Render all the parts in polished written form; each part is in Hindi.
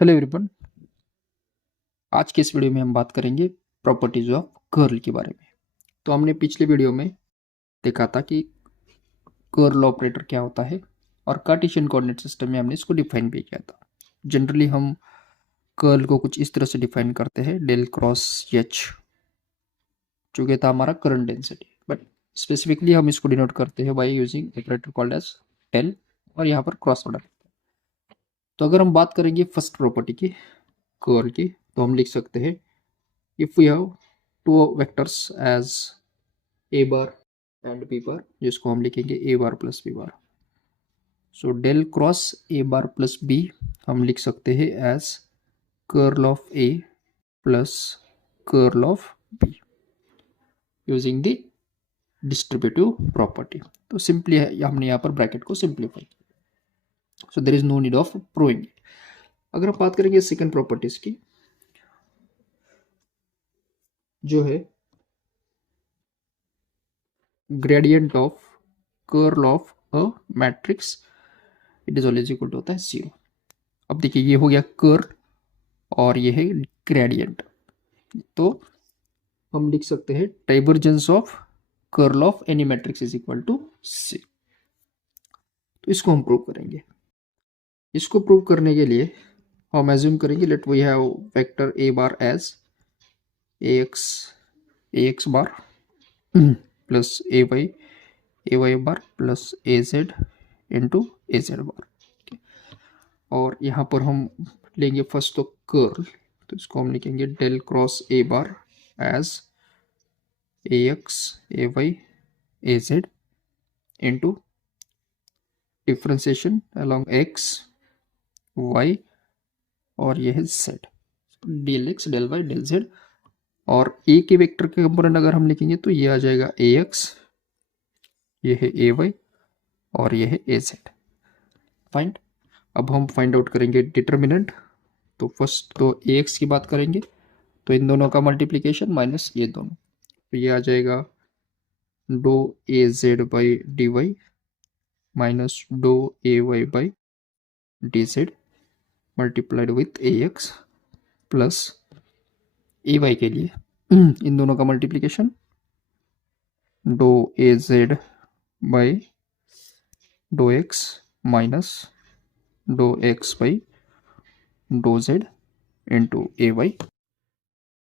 Hello everyone. आज के इस वीडियो में हम बात करेंगे प्रॉपर्टीज ऑफ कर्ल के बारे में। तो हमने पिछले वीडियो में देखा था कि कर्ल ऑपरेटर क्या होता है और कार्टेशियन कोऑर्डिनेट सिस्टम में हमने इसको डिफाइन भी किया था। जनरली हम कर्ल को कुछ इस तरह से डिफाइन करते हैं, डेल क्रॉस एच, जो कि था हमारा करंट डेंसिटी, बट स्पेसिफिकली हम इसको डिनोट करते हैं by using operator called as del, और यहाँ पर क्रॉस प्रोडक्ट। तो अगर हम बात करेंगे फर्स्ट प्रॉपर्टी की, कर्ल की, तो हम लिख सकते हैं if we have two vectors as a bar and b bar, जिसको हम लिखेंगे a bar plus b bar, so del cross a bar plus b हम लिख सकते हैं as curl of a plus curl of b using the distributive property. तो सिंपली हमने यहाँ पर ब्रैकेट को सिंप्लीफाई किया, so there is no need of proving it. अगर हम बात करेंगे सेकंड प्रॉपर्टीज की, जो है gradient of curl of a matrix, it is always equal to होता है 0। अब देखिए ये हो गया कर्ल और ये है ग्रेडियंट, तो हम लिख सकते हैं divergence of curl of any matrix is equal to C. तो इसको हम प्रूव करेंगे। इसको प्रूव करने के लिए हम एज्यूम करेंगे let we have vector A bar as X bar plus A Y bar plus A Z into A Z bar, और यहाँ पर हम लेंगे फर्स्ट तो कर्ल, तो इसको हम लिखेंगे del cross A bar as A x A Y A Z into differentiation along X Y और ये है Z, del X del Y del Z, और ए के वेक्टर के कंपोनेंट अगर हम लिखेंगे तो ये आ जाएगा ए एक्स, ये है ए वाई और ये है ए जेड। फाइंड, अब हम फाइंड आउट करेंगे डिटर्मिनेंट। तो फर्स्ट तो ए एक्स की बात करेंगे, तो इन दोनों का मल्टीप्लीकेशन माइनस ये दोनों, तो ये आ जाएगा डो A Z by D Y minus डो A Y by D Z multiplied with A X plus A Y के लिए इन दोनों का मल्टीप्लीकेशन डो A Z by dough X minus डो X by dough Z into A Y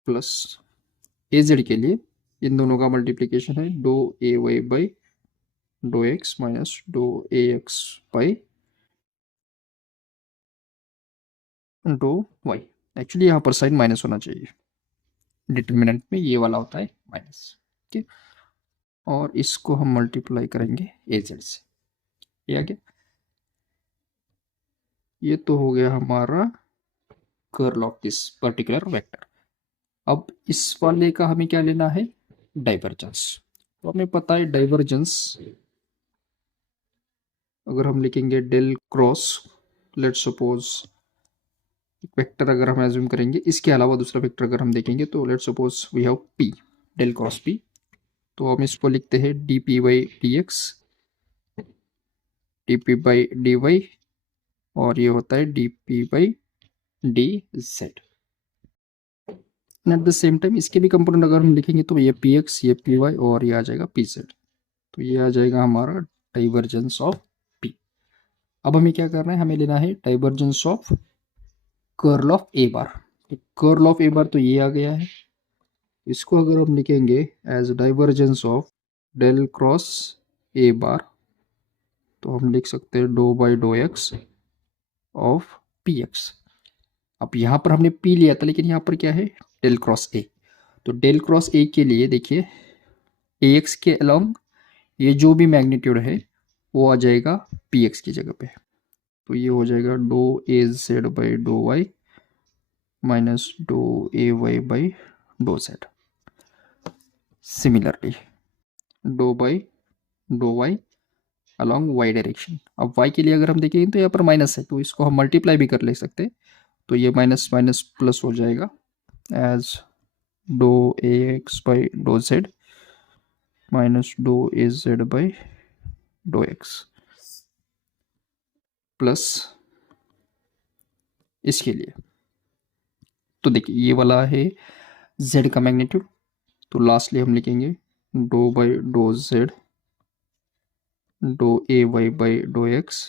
plus A Z के लिए इन दोनों का मल्टीप्लीकेशन है डो A Y by dough X minus डो A X by dough Y. Actually यहाँ पर साइन माइनस होना चाहिए, डिटर्मिनेंट में ये वाला होता है माइनस, ठीक। और इसको हम मल्टीप्लाई करेंगे ए जेड से, ये आ गया। ये तो हो गया हमारा curl of this particular vector. अब इस वाले का हमें क्या लेना है, डाइवर्जेंस। तो हमें पता है डाइवर्जेंस अगर हम लिखेंगे del cross, let suppose vector अगर हम एज्यूम करेंगे, इसके अलावा दूसरा वेक्टर अगर हम देखेंगे तो let suppose we have P, del cross P, तो हम इसको लिखते हैं D P by D X, D P by D Y, और ये होता है D P by D Z. At the same time इसके भी कंपोनेंट अगर हम लिखेंगे तो ये पी एक्स, ये पी वाई और ये आ जाएगा पी जेड, तो ये आ जाएगा हमारा डाइवर्जेंस ऑफ पी। अब हमें क्या करना है, हमें लेना है divergence of curl of A bar. तो कर्ल ऑफ ए बार तो ये आ गया है, इसको अगर हम लिखेंगे as divergence of del cross A bar, तो हम लिख सकते हैं do by dough X of P X. अब यहाँ पर हमने पी लिया था, लेकिन यहाँ पर क्या है डेल क्रॉस ए, तो डेल क्रॉस ए के लिए देखिए ए एक्स के अलोंग ये जो भी मैग्नीट्यूड है वो आ जाएगा पी एक्स की जगह पे, तो ये हो जाएगा डो A Z by dough Y minus डो A Y by dough Z. Similarly डो by dough Y along Y direction. अब वाई के लिए अगर हम देखेंगे तो यहाँ पर माइनस है, तो इसको हम मल्टीप्लाई भी कर ले सकते हैं, तो ये माइनस माइनस प्लस हो जाएगा एज डो A X by do Z minus डो A Z by dough X plus इसके लिए। तो देखिए ये वाला है z का मैग्नीट्यूड, तो लास्टली हम लिखेंगे डो बाई डो z डो A Y by dough X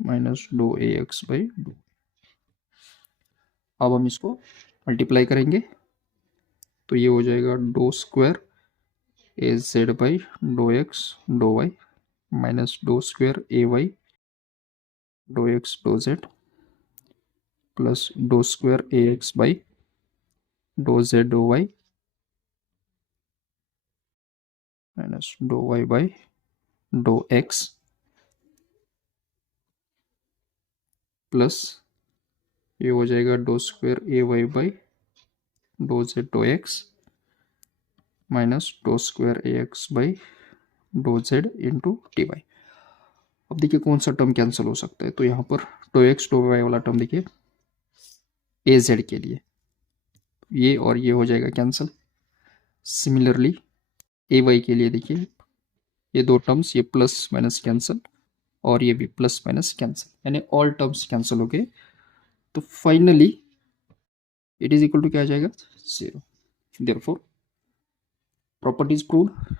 minus डो ए एक्स बाई डो। अब हम इसको मल्टीप्लाई करेंगे तो ये हो जाएगा डो square A Z by dough x dough Y minus डो स्क्वायर ए वाई डो एक्स डो जेड प्लस डो square A X by dough Z डो वाई माइनस डो Y by dough X plus ये हो जाएगा डो square A Y by dough Z डो एक्स माइनस डो square A X by dough Z into T Y. अब देखिए कौन सा टर्म कैंसिल हो सकता है, तो यहाँ पर डो एक्स डो वाई वाला टर्म देखिए ए जेड के लिए ये और ये हो जाएगा कैंसिल। सिमिलरली ए वाई के लिए देखिए ये दो टर्म्स ये प्लस माइनस कैंसिल और ये भी प्लस माइनस कैंसिल, यानी ऑल टर्म्स कैंसिल हो गए। तो finally it is equal to क्या आ जाएगा 0। Therefore property is proved,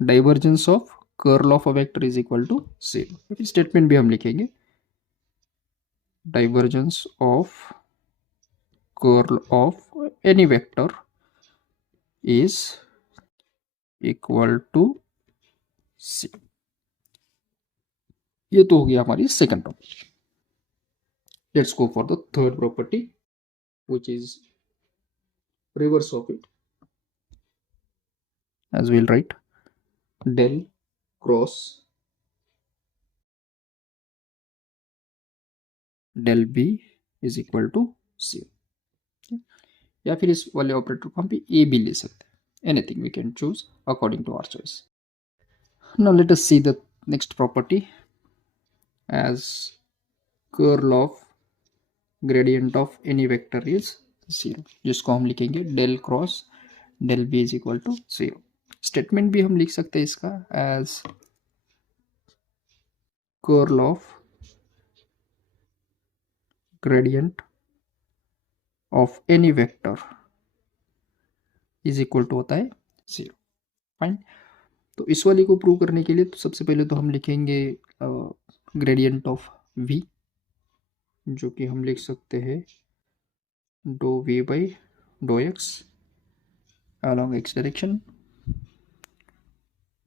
divergence of curl of a vector is equal to 0। फिर स्टेटमेंट भी हम लिखेंगे divergence of curl of any vector is equal to 0। ये तो हो गया हमारी second property. Let's go for the third property which is reverse of it, as we'll write del cross del b is equal to 0। या फिर इस वाले ऑपरेटर को हम भी ए भी ले सकते हैं, anything we can choose according to our choice. Now let us see the next property as curl of gradient of any vector is 0, जिसको हम लिखेंगे del cross del b is equal to 0। Statement भी हम लिख सकते हैं इसका as curl of gradient of any vector is equal to होता है 0। फाइन। तो इस वाली को प्रूव करने के लिए तो सबसे पहले तो हम लिखेंगे ग्रेडियंट ऑफ v, जो कि हम लिख सकते हैं do v by dough x along x direction,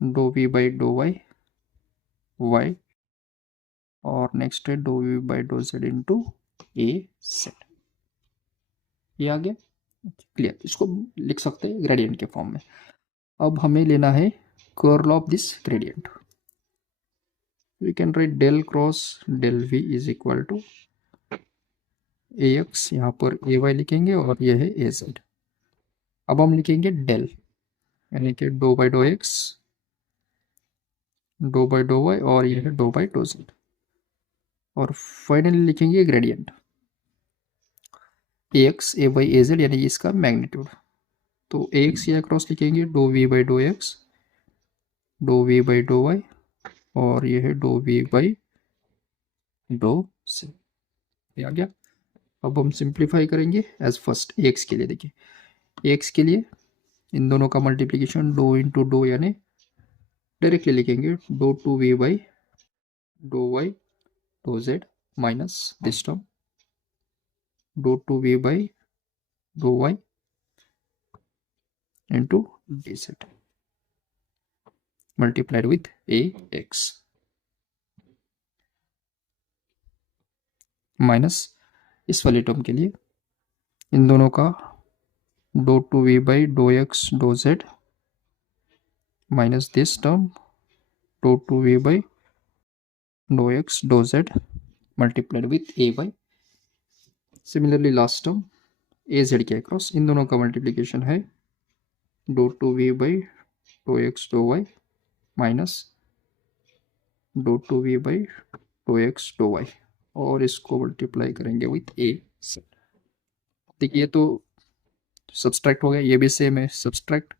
do v by dough y y, और नेक्स्ट है do v by dough z into a set. ये आ गया क्लियर, इसको लिख सकते हैं ग्रेडियंट के फॉर्म में। अब हमें लेना है curl of this gradient, we can write del cross del v is equal to a x, यहाँ पर ए वाई लिखेंगे और ये है ए जेड। अब हम लिखेंगे डेल, यानी कि do by dough x do by dough y और ये है डो बाई डो जेड, और फाइनली लिखेंगे gradient a x A Y A z, यानी इसका मैग्नीट्यूड। तो ए एक्स या क्रॉस लिखेंगे do v by dough x do v by dough y और ये है do v by dough z. ये आ गया। अब हम सिंप्लीफाई करेंगे एज फर्स्ट ए एक्स के लिए। देखिए ए एक्स के लिए इन दोनों का मल्टीप्लीकेशन डो इंटू डो, यानी डायरेक्टली लिखेंगे do two v by dough y do Z minus this term do two v by dough y into d Z multiplied with A x minus इस वाली टर्म के लिए इन दोनों का do two v by dough x do Z minus this term do two v by dough x dough z multiplied with a y. Similarly last term A Z के अक्रॉस इन दोनों का मल्टीप्लीकेशन है do two v by dough x dough Y minus do two v by dough x dough y, और इसको मल्टीप्लाई करेंगे विथ ए सेट। देखिए तो सब्सट्रैक्ट हो गया, ये भी सेम है सब्सट्रैक्ट,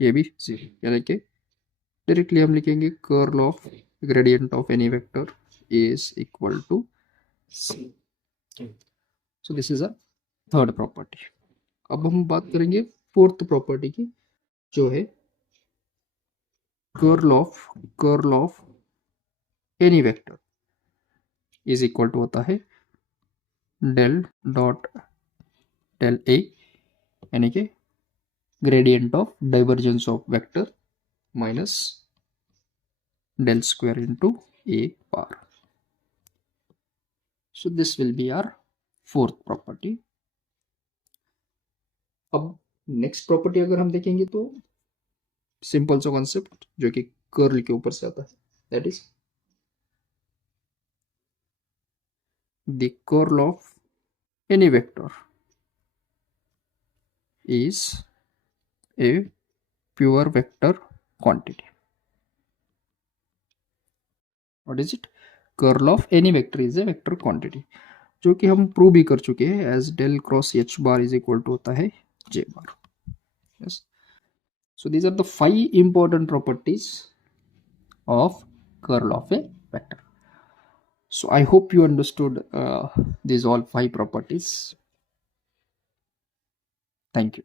ये भी जीरो, यानी कि डायरेक्टली हम लिखेंगे curl of gradient of any vector is equal to 0। So this is a third property. अब हम बात करेंगे फोर्थ प्रॉपर्टी की, जो है curl of any vector is equal to होता है डेल डॉट डेल ए, यानी कि gradient of divergence of vector minus del square into a bar. So this will be our fourth property. अब नेक्स्ट प्रॉपर्टी अगर हम देखेंगे तो सिंपल सा कॉन्सेप्ट जो कि कर्ल के ऊपर से आता है, that is the curl of any vector is a pure vector quantity. What is it? Curl of any vector is a vector quantity, जो कि हम प्रूव भी कर चुके हैं as del cross H bar is equal to होता है J bar. Yes, so these are the 5 important properties of curl of a vector. So I hope you understood these all 5 properties. Thank you.